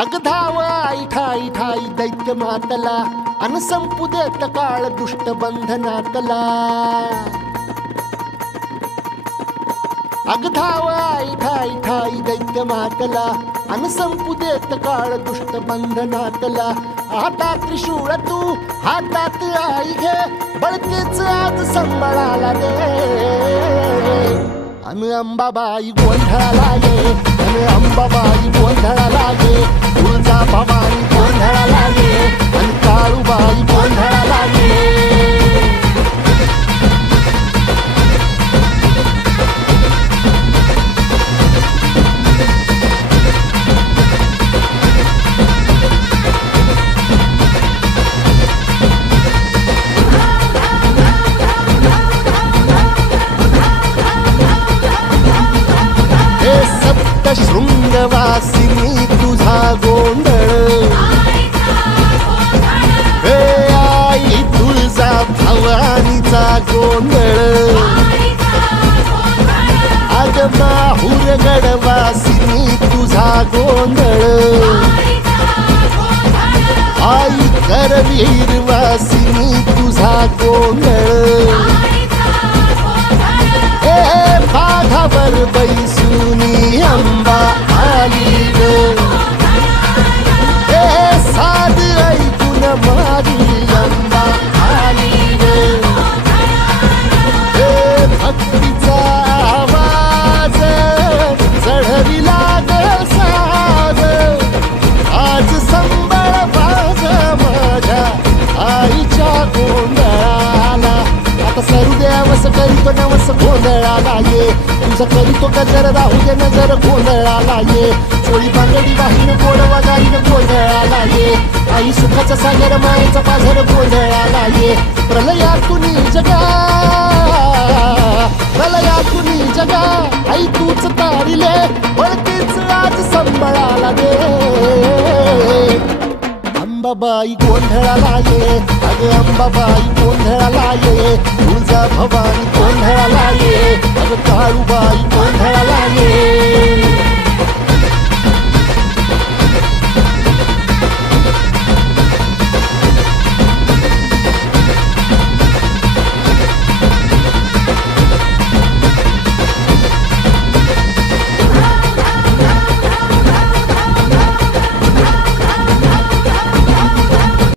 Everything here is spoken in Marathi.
अग धाव आई ठाई ठाई दैत्य मातला अन संपू देत काळ दुष्ट बंधनातला। अग धाव आई ठाई ठाई दैत्य मातला अन संपू देत काळ दुष्ट बंधनातला। हातात त्रिशूळ तू हातात आई घे बळतेच आज संबळाला दे। अन अंबाबाई गोंधळाला ये अन अंबाबाई गोंधळाला ये तुळजा भवानी गोंधळाला ये अन काळूबाई गोंधळाला ये। शृंगवासिनी तुझा गोंधळ हे आई तुळजा भवानीचा गोंधळ। अग माहुर गडवासिनी तुझा गोंधळ आई करवीर वासिनी तुझा गोंधळ। बाघावर बैसुनी अंबा आली ग साध ऐकून मारी अंबा आली ग। भक्तीचा आवाज चढविला ग साज आज संबळ बाज माझ्या आईच्या गोंधळाला। आता सरुदेवस करीतो नवस गोंधळाला ये तुझं करीतो गजर राहू दे नजर गोंधळाला ये। चोळी बांगडी वाहीन गोड वगारीन गोंधळाला ये आई सुखाचा सागर मायेचा पाझर गोंधळाला ये। प्रलयातुनी जगा प्रलयातुनी जगा आई तूच तारिले वळतीच आज संबळाला दे। अंबाबाई गोंधळाला ये अग अंबाबाई गोंधळाला ये तुळजा भवानी गोंधळाला ये अग काळूबाई गोंधळाला ये।